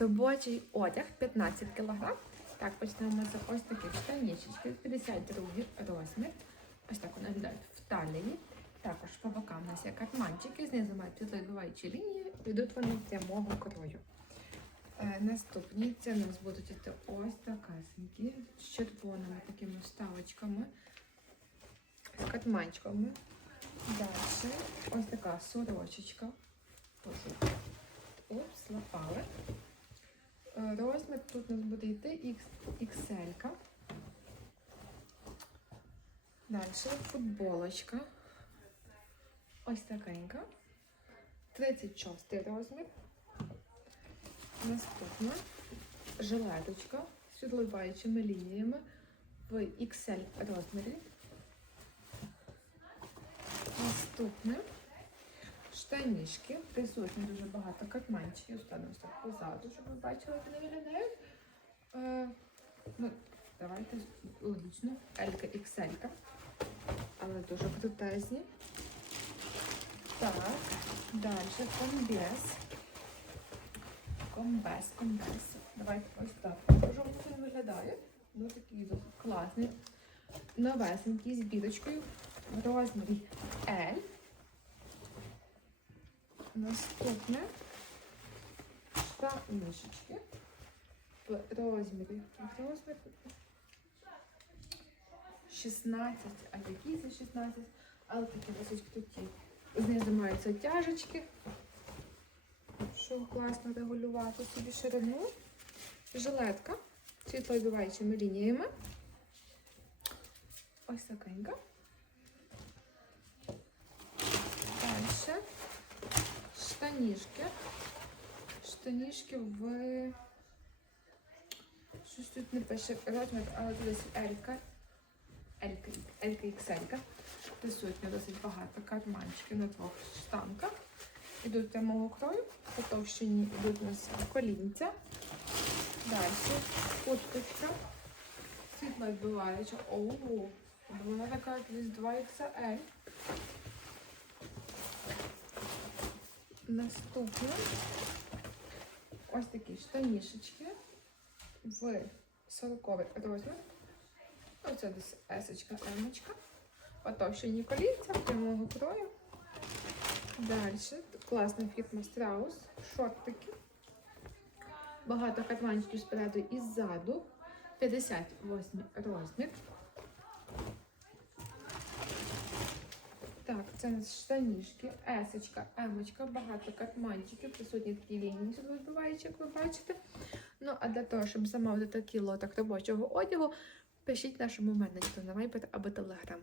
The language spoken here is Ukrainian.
Робочий одяг 15 кг. Так, почнемо з ось таких штанішечки, 52 розмір. Ось так вони виглядають в талії. Також по бокам у нас є карманчики, знизу мають підлибиваючі лінії, йдуть вони прямого крою. Е, наступні це у нас будуть іти ось такасенькі з червоними такими вставочками, з карманчиками. Далі ось така сорочечка. Упс, лапали. Розмір тут у нас буде йти XL. Далі футболочка. Ось такенька. 36 розмір. Наступна жилеточка з відливаючими лініями в XL розмірі. Наступне штанішки. Присутні дуже багато ось так позаду, щоб ви бачили, як вони виглядають. Е, ну, давайте логічно. Елька XL. Але дуже крутезні. Так, далі комбез. Комбез, комбез. Давайте ось так. Як він виглядає. Ну такий класний. Новесенький з бірочкою в розмірі L. Наступне штанішечки в розмірі. Розмір 16, а які це 16, але такі досить круті. Знизу маються тяжечки, що класно регулювати собі ширину. Жилетка світловідбиваючими лініями. Ось такенька. Далі штанішки. Штанішки в. Щось тут не пише розмір, але десь Елька. Елька, Елька XL. Присутньо досить багато карманчиків на двох штанках. Ідуть прямого крою, потовщені йдуть у нас колінця. Далі курточка. Світло відбиваюча. Оу, вона така десь 2 XL. Наступне ось такі штанішечки в 40 розмір. Оце десь есочка, емочка. Потовщені колінця прямого крою. Далі класний фірма страус, шортики. Багато карманчиків спереду і ззаду. 58 розмір. Так, це штанішки, есочка, емочка, багато катманчиків, присутні такі лінії тут вибиваючи, як ви бачите. Ну, а для того, щоб замовити такий лоток робочого одягу, пишіть нашому менеджеру на вайбер або Telegram.